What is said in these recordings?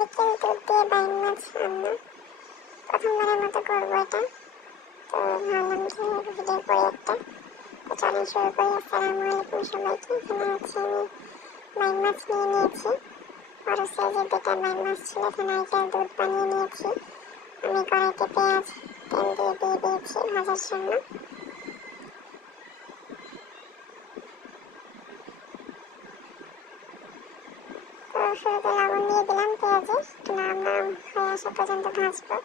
নারকেল দুধ দিয়ে বাইন মাছ রান্না প্রথমবারের মতো করবো এটা। তো ভাবলাম যে ভিডিও করি একটা। তো চলেন শুরু করি। আসসালামু আলাইকুম সবাইকে। এখানে হচ্ছে আমি বাইন মাছ নিয়ে নিয়েছি, বড় সাইজের দুটো বাইন মাছ ছিল। এখানে নারকেল দুধ বানিয়ে নিয়েছি। আমি কড়াইতে পেঁয়াজ তেল দিয়ে দিয়েছি ভাজার জন্য। তো শুরুতে লবণ দিয়ে দিলাম পেঁয়াজে, একটু নরম নরম হয়ে আসা পর্যন্ত ভাজবো।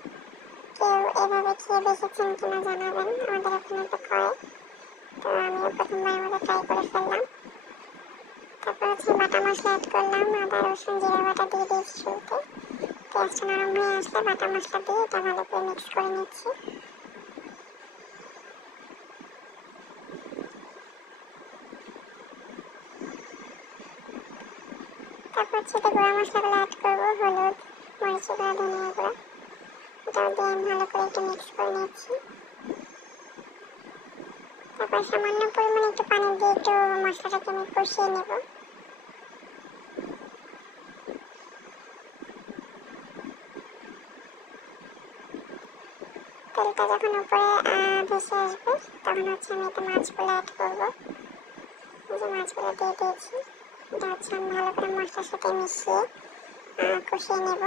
কেউ এভাবে খেয়ে দেখেছেন কিনা জানাবেন, আমাদের এখানে তো করে। তো আমিও প্রথমবার মতো ট্রাই করে ফেললাম। তারপর হচ্ছে বাটা মশলা অ্যাড করলাম, আদা রসুন জিরা বাটা দিয়ে দিয়েছি শুরুতে। পেঁয়াজটা নরম হয়ে আসলে বাটা মশলা দিয়ে এটা ভালো করে মিক্স করে নিচ্ছি। তারপর হচ্ছে এতে গুঁড়া মশলাগুলো অ্যাড করবো, হলুদ, মরিচ গুঁড়া, ধনিয়া গুঁড়া। এটাও দিয়ে আমি ভালো করে একটু মিক্স করে নিচ্ছি। তারপর সামান্য পরিমাণে একটু পানি দিয়ে একটু মশলাটাকে আমি কষিয়ে নেব। তেলটা যখন উপরে ভেসে আসবে তখন হচ্ছে আমি এতে মাছগুলো অ্যাড করবো। এই যে মাছগুলো দিয়ে দিয়েছি। এটা হচ্ছে আমি ভালো করে মশলার সাথে মিশিয়ে কষিয়ে নেব।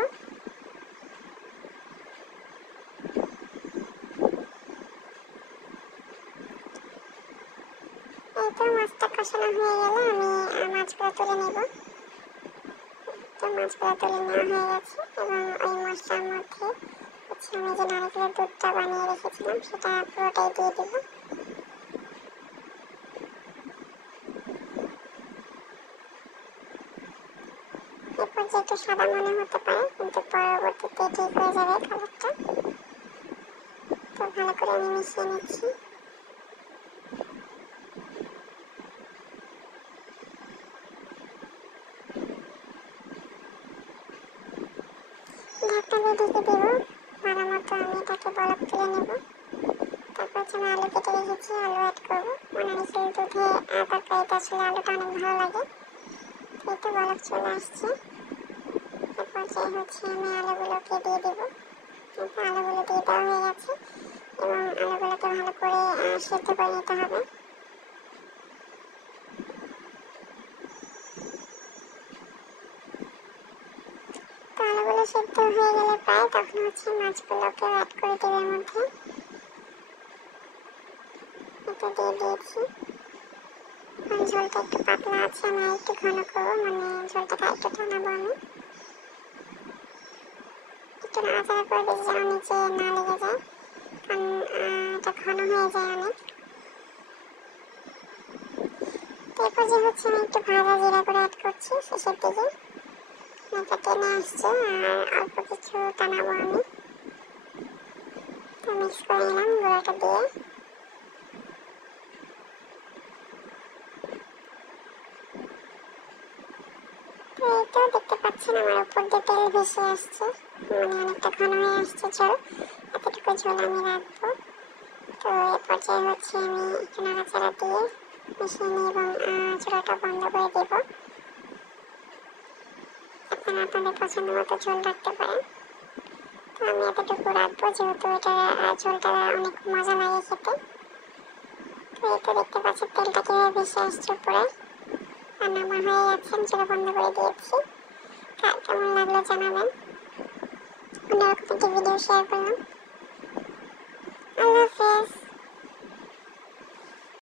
এই তো মাছটা কষানো হয়ে গেলে আমি মাছগুলো তুলে নেব। তো মাছগুলো তুলে নেওয়া হয়ে গেছে এবং ওই মশলার মধ্যে হচ্ছে আমি যে নারকেলের দুধটা বানিয়ে রেখেছিলাম সেটা পুরোটাই দিয়ে দেব। এরপর যে একটু সাদা মনে হতে পারে কিন্তু পরবর্তীতে ঠিক হয়ে যাবে কালারটা। তো ভালো করে আমি মিশিয়ে নিচ্ছি। ঢাকনা দিয়ে ঢেকে দেবো, ভালো মতো আমি এটাকে বলক তুলে নেব। তারপর হচ্ছে আমি আলু কেটে রেখেছি, আলু অ্যাড করবো। নারকেল দুধে তরকারিতে আসলে আলুটা অনেক ভালো লাগে। এই তো বলক চলে আসছে। এরপর যে হচ্ছে আমি আলুগুলোকে দিয়ে দেবো। আলুগুলো দিয়ে দেওয়া হয়ে গেছে এবং আলুগুলোকে ভালো করে সেদ্ধ করে নিতে হবে। তো আলুগুলো সেদ্ধ হয়ে গেলে প্রায় তখন হচ্ছে মাছগুলোকে অ্যাড করে দেবে এর মধ্যে। এটা দিয়ে দিয়েছি। ঝোলটা একটু পাতলা আছে, আমি একটু ঘন করবো, মানে ঝোলটাকে একটু টানাবো আমি। একটু নাড়াচাড়া করে দিয়েছি যেন নিচে না লেগে যায়, কারণ এটা ঘন হয়ে যায় অনেক। এরপর যে হচ্ছে আমি একটু ভাজা জিরা গুঁড়ো অ্যাড করছি শেষের দিকে। এটা টেনে আসছে আর অল্প কিছু টানাবো আমি। তো মিক্স করে নিলাম গুঁড়োটা দিয়ে। তো এই তো দেখতে পাচ্ছেন আমার উপর দিয়ে তেল ভেসে আসছে, মানে অনেকটা ঘন হয়ে আসছে ঝোল। এতটুকু ঝোল আমি রাখবো। তো এ পর্যায়ে হচ্ছে আমি একটু নাড়াচাড়া দিয়ে মিশিয়ে নিই এবং চুলাটা বন্ধ করে দেব। আপনারা আপনাদের পছন্দ মতো ঝোল রাখতে পারেন। তো আমি এতটুকু রাখবো যেহেতু এটা ঝোলটা অনেক মজা লাগে খেতে। তো এই তো দেখতে পাচ্ছেন তেলটা কীভাবে ভেসে আসছে উপরে। আর নামা হয়ে যাচ্ছে, আমি চুলা বন্ধ করে দিয়েছি। কেমন লাগলো জানাবেন। অন্যরকম একটি ভিডিও শেয়ার করলাম। আল্লাহ।